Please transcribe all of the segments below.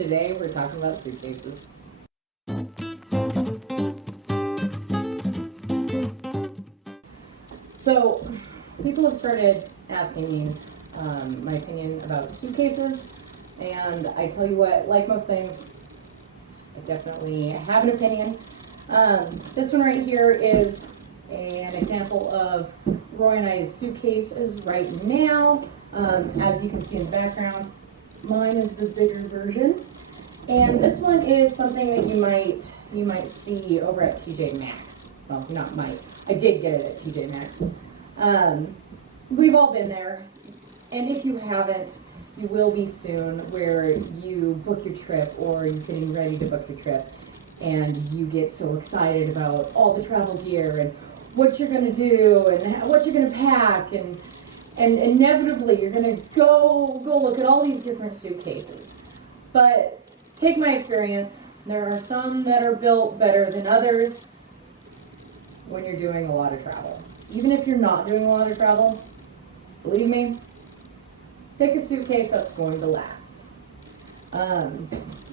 Today we're talking about suitcases. So people have started asking me my opinion about suitcases, and I tell you what, like most things, I definitely have an opinion. This one right here is an example of Roy and I's suitcases right now. As you can see in the background, mine is the bigger version, and this one is something that you might see over at TJMaxx. Well, not might. I did get it at TJMaxx. We've all been there, and if you haven't, you will be soon, where you book your trip or you're getting ready to book your trip, and you get so excited about all the travel gear and what you're going to do and what you're going to pack, and inevitably you're going to go look at all these different suitcases. But take my experience, there are some that are built better than others when you're doing a lot of travel. Even if you're not doing a lot of travel, believe me, pick a suitcase that's going to last.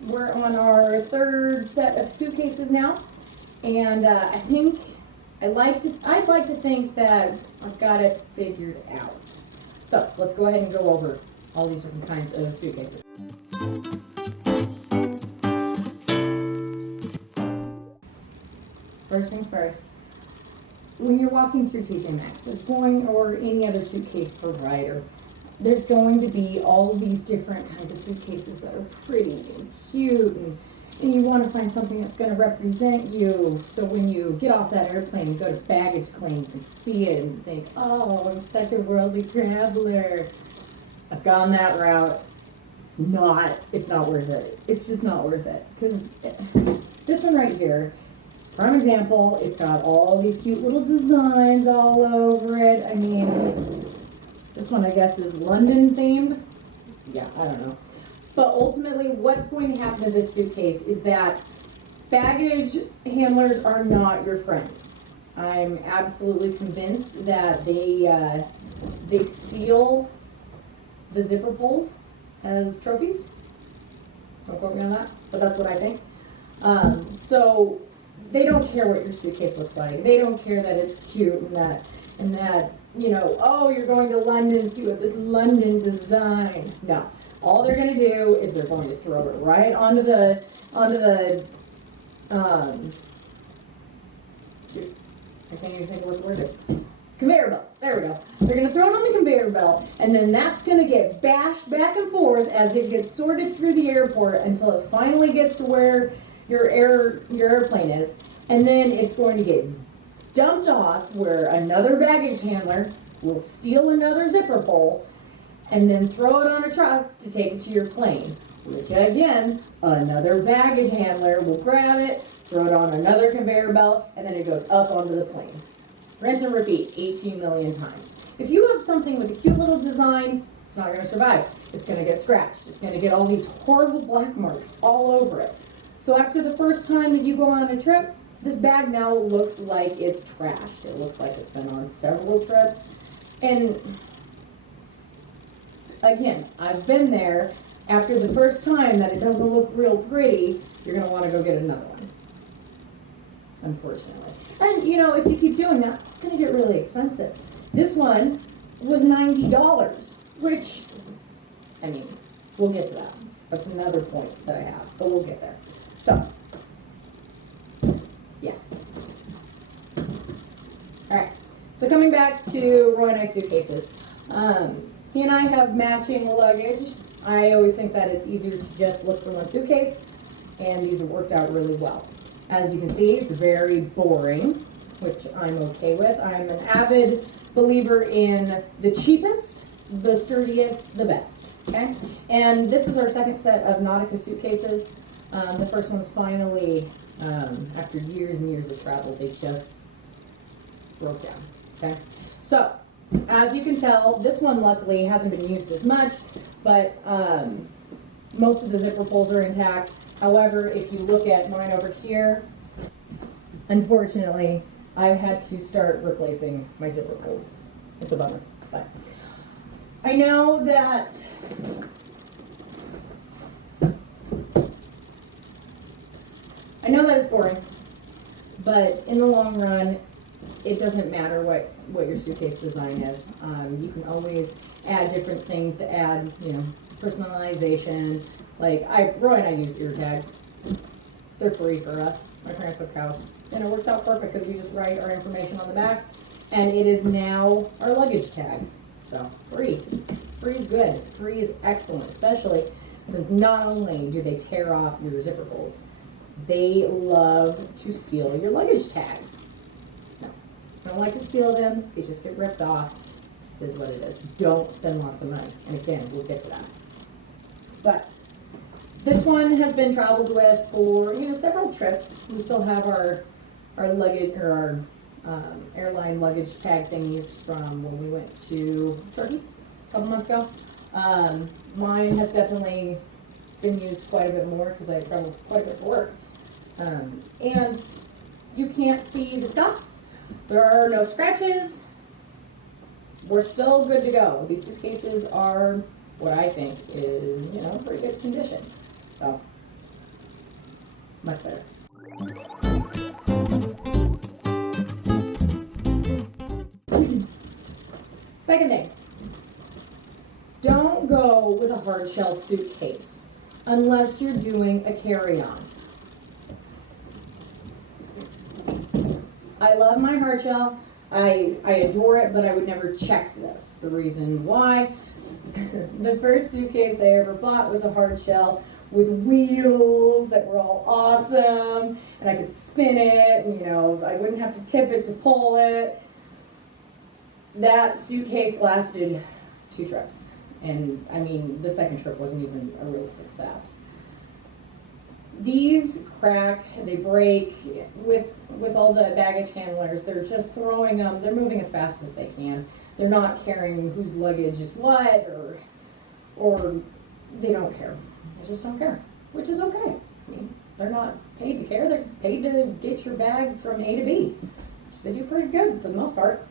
We're on our third set of suitcases now, and I think I'd like to think that I've got it figured out. So let's go ahead and go over all these different kinds of suitcases. First things first, when you're walking through TJMaxx or any other suitcase provider, there's going to be all of these different kinds of suitcases that are pretty and cute, and you want to find something that's going to represent you, so when you get off that airplane and go to baggage claim, you can see it and think, oh, I'm such a worldly traveler. I've gone that route. It's not worth it. It's just not worth it. Because this one right here, prime example, it's got all these cute little designs all over it. I mean, this one I guess is London themed. Yeah, I don't know. But ultimately, what's going to happen to this suitcase is that baggage handlers are not your friends. I'm absolutely convinced that they steal the zipper pulls as trophies. Don't quote me on that, but that's what I think. So they don't care what your suitcase looks like. They don't care that it's cute and that you know, oh, you're going to London, see what this London design. No. All they're going to do is they're going to throw it right onto the I can't even think of what the word is. Conveyor belt. There we go. They're going to throw it on the conveyor belt, and then that's going to get bashed back and forth as it gets sorted through the airport until it finally gets to where your airplane is, and then it's going to get dumped off where another baggage handler will steal another zipper pull and then throw it on a truck to take it to your plane, which again, another baggage handler will grab it, throw it on another conveyor belt, and then it goes up onto the plane. Rinse and repeat 18 million times. If you have something with a cute little design, it's not going to survive. It's going to get scratched. It's going to get all these horrible black marks all over it. So after the first time that you go on a trip, this bag now looks like it's trashed. It looks like it's been on several trips. And again, I've been there. After the first time that it doesn't look real pretty, you're going to want to go get another one, unfortunately. And, you know, if you keep doing that, it's going to get really expensive. This one was $90, which, I mean, we'll get to that. That's another point that I have, but we'll get there. So, yeah. All right. So coming back to Roy and I suitcases. He and I have matching luggage. I always think that it's easier to just look for one suitcase, and these have worked out really well. As you can see, it's very boring, which I'm okay with. I'm an avid believer in the cheapest, the sturdiest, the best, okay? And this is our second set of Nautica suitcases. The first one's finally, after years and years of travel, they just broke down, okay? So, as you can tell, this one luckily hasn't been used as much, but most of the zipper pulls are intact. However, if you look at mine over here, unfortunately, I've had to start replacing my zipper pulls. It's a bummer, but I know that I know that it's boring, but in the long run, it doesn't matter what your suitcase design is. You can always add different things to add, personalization. Like Roy and I use ear tags. They're free for us. My parents have cows. And it works out perfect because we just write our information on the back, and it is now our luggage tag. So free. Free is good. Free is excellent, especially since not only do they tear off your zipper pulls, they love to steal your luggage tags. No, don't like to steal them. They just get ripped off. Just is what it is. Don't spend lots of money. And again, we'll get to that. But this one has been traveled with for several trips. We still have our luggage or our airline luggage tag thingies from when we went to Turkey a couple months ago. Mine has definitely been used quite a bit more because I traveled quite a bit for work. And you can't see the scuffs. There are no scratches. We're still good to go. These suitcases are what I think is, pretty good condition. So, much better. Second thing, don't go with a Hardshell suitcase unless you're doing a carry-on. I love my Hardshell. I adore it, but I would never check this. The reason why, the first suitcase I ever bought was a Hardshell with wheels that were all awesome, and I could spin it, and I wouldn't have to tip it to pull it. That suitcase lasted 2 trips, and the second trip wasn't even a real success. These crack, they break with all the baggage handlers. They're just throwing them, they're moving as fast as they can. They're not caring whose luggage is what, or they don't care. They just don't care, which is okay. They're not paid to care. They're paid to get your bag from A to B. They do pretty good for the most part.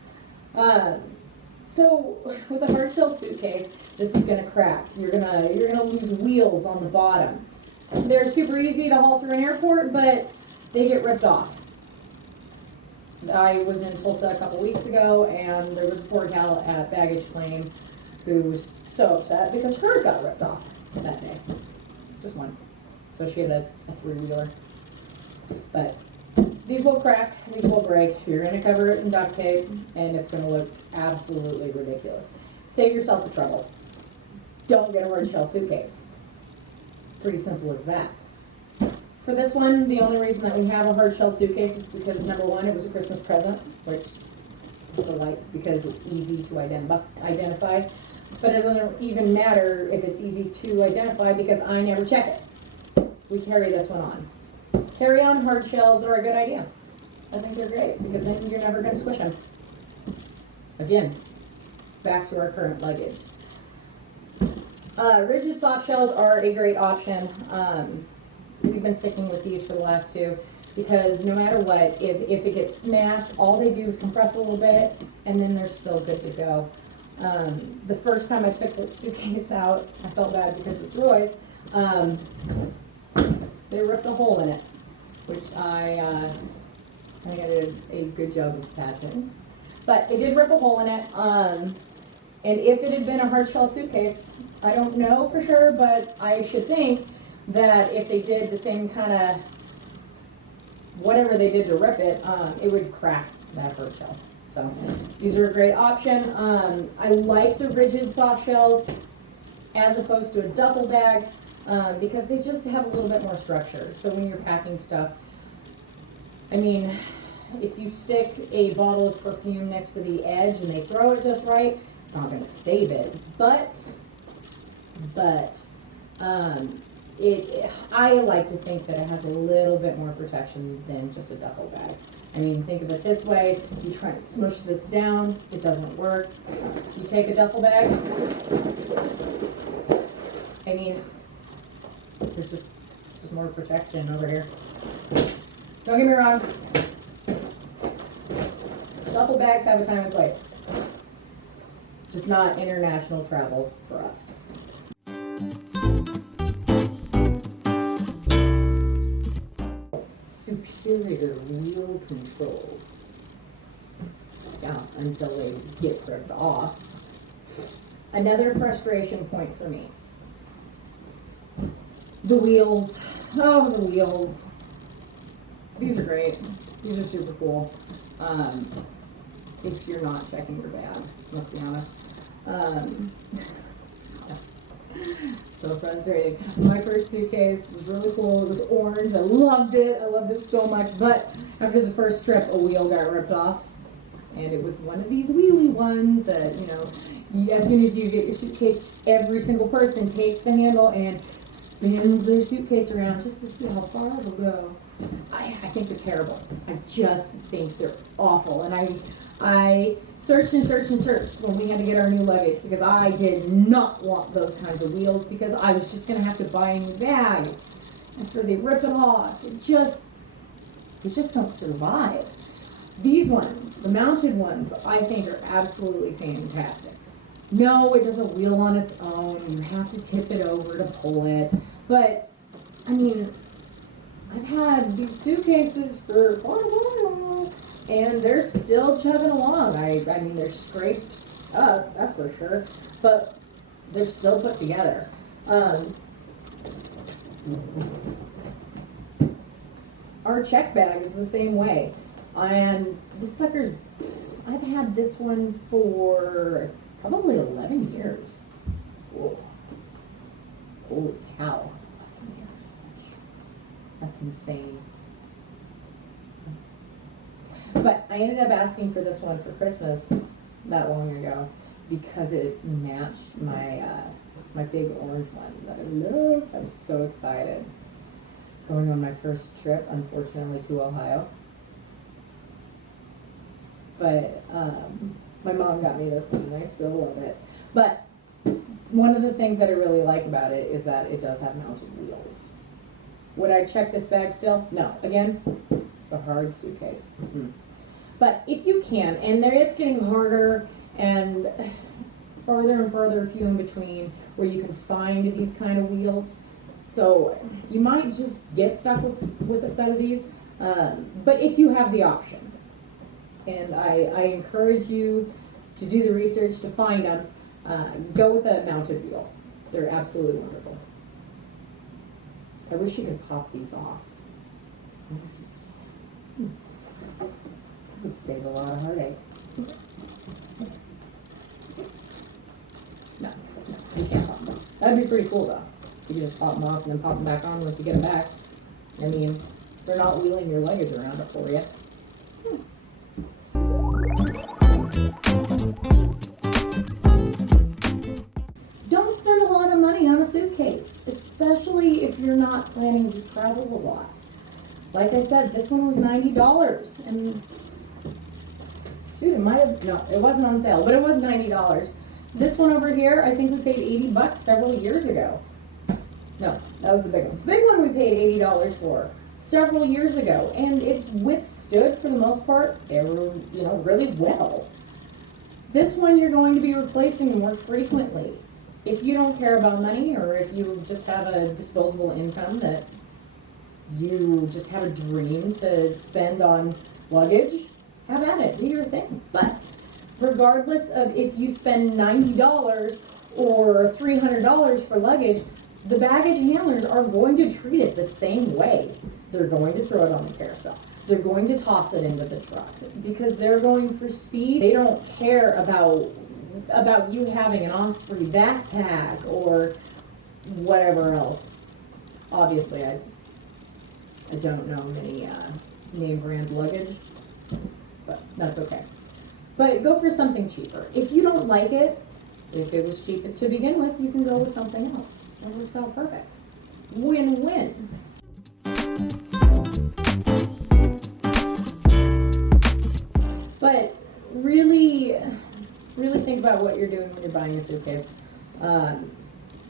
So with a Hardshell suitcase, this is going to crack. You're gonna lose wheels on the bottom. They're super easy to haul through an airport, but they get ripped off. I was in Tulsa a couple weeks ago, and there was a poor gal at baggage claim who was so upset because hers got ripped off that day. Just one. So she had a 3-wheeler. But these will crack, these will break. You're going to cover it in duct tape, and it's going to look absolutely ridiculous. Save yourself the trouble. Don't get a Hardshell suitcase. Pretty simple as that. For this one, the only reason that we have a Hardshell suitcase is because, number one, it was a Christmas present, which I still like because it's easy to identify. But it doesn't even matter if it's easy to identify because I never check it. We carry this one on. Carry-on Hardshells are a good idea. I think they're great because then you're never going to squish them. Again, back to our current luggage. Rigid soft shells are a great option. We've been sticking with these for the last 2 because no matter what, if it gets smashed, all they do is compress a little bit and then they're still good to go. The first time I took this suitcase out, I felt bad because it's Roy's. They ripped a hole in it, which I think I did a good job of patching. But they did rip a hole in it. And if it had been a Hardshell suitcase, I don't know for sure, but I should think that if they did the same kind of whatever they did to rip it, it would crack that Hardshell. So these are a great option. I like the rigid soft shells as opposed to a duffel bag because they just have a little bit more structure. So when you're packing stuff, if you stick a bottle of perfume next to the edge and they throw it just right, it's not going to save it. But I like to think that it has a little bit more protection than just a duffel bag. Think of it this way, you try to smush this down, it doesn't work. You take a duffel bag, there's just more protection over here. Don't get me wrong, duffel bags have a time and place. Just not international travel for us. interior wheel control. Yeah, until they get ripped off. Another frustration point for me. The wheels. Oh, the wheels. These are great. These are super cool. If you're not checking your bag, let's be honest. So frustrating. My first suitcase was really cool. It was orange. I loved it. I loved it so much. But after the first trip, a wheel got ripped off. And it was one of these wheelie ones that, you know, as soon as you get your suitcase, every single person takes the handle and spins their suitcase around just to see how far it'll go. I think they're terrible. I just think they're awful. And I searched and searched and searched when we had to get our new luggage because I did not want those kinds of wheels because I was just going to have to buy a new bag. After they rip it off, they just don't survive. These ones, the mounted ones, I think are absolutely fantastic. No, it doesn't wheel on its own. You have to tip it over to pull it. But, I mean, I've had these suitcases for quite a while, and they're still chugging along. I mean, they're scraped up, that's for sure, but they're still put together. Our check bag is the same way. And this sucker's, I've had this one for probably 11 years. Whoa. Holy cow. That's insane. But I ended up asking for this one for Christmas that long ago because it matched my my big orange one that I love. I was so excited. It's going on my first trip, unfortunately, to Ohio. But my mom got me this one, and I still love it. But one of the things that I really like about it is that it does have mounted wheels. Would I check this bag still? No. Again, it's a hard suitcase. Mm-hmm. But if you can, and there it's getting harder and further and further few in between where you can find these kind of wheels. So you might just get stuck with a set of these. But if you have the option, and I encourage you to do the research to find them, go with a mounted wheel. They're absolutely wonderful. I wish you could pop these off. It would save a lot of heartache. No, you can't pop them off. That'd be pretty cool though. You can just pop them off and then pop them back on once you get them back. I mean, they're not wheeling your luggage around it for you. Don't spend a lot of money on a suitcase, especially if you're not planning to travel a lot. Like I said, this one was $90, and dude, it might have, no, it wasn't on sale, but it was $90. This one over here, I think we paid $80 several years ago. No, that was the big one. The big one we paid $80 for several years ago, and it's withstood, for the most part, really well. This one you're going to be replacing more frequently. If you don't care about money, or if you just have a disposable income that you just have a dream to spend on luggage, have at it, do your thing. But regardless of if you spend $90 or $300 for luggage, the baggage handlers are going to treat it the same way. They're going to throw it on the carousel. They're going to toss it into the truck because they're going for speed. They don't care about you having an Osprey backpack or whatever else. Obviously, I don't know many name brand luggage, but that's okay. But go for something cheaper. If you don't like it, if it was cheap to begin with, you can go with something else. That works out perfect. Win-win. But really think about what you're doing when you're buying a suitcase.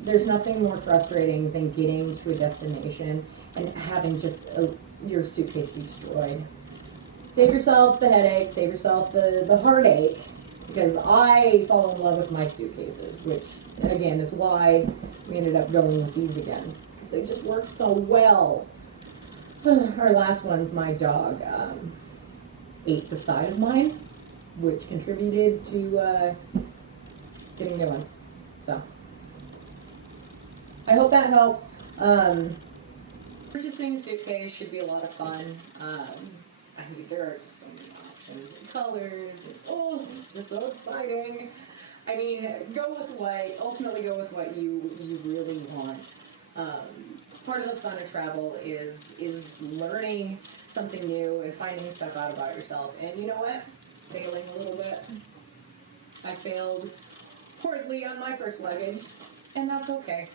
There's nothing more frustrating than getting to a destination and having just your suitcase destroyed. Save yourself the headache, save yourself the heartache, because I fall in love with my suitcases, which again is why we ended up going with these again, because they just work so well. Our last one's my dog ate the side of mine, which contributed to getting new ones. So I hope that helps. Purchasing a suitcase should be a lot of fun. I think there are just so many options and colors. And, oh, it's just so exciting. I mean, ultimately go with what you really want. Part of the fun of travel is learning something new and finding stuff out about yourself. And you know what? Failing a little bit. I failed poorly on my first luggage, and that's okay.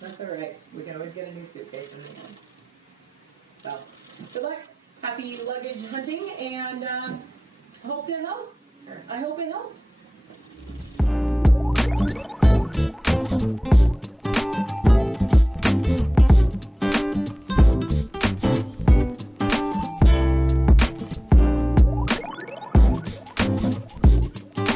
That's all right. We can always get a new suitcase in the end. So, good luck. Happy luggage hunting, and hope it helped. I hope it helped.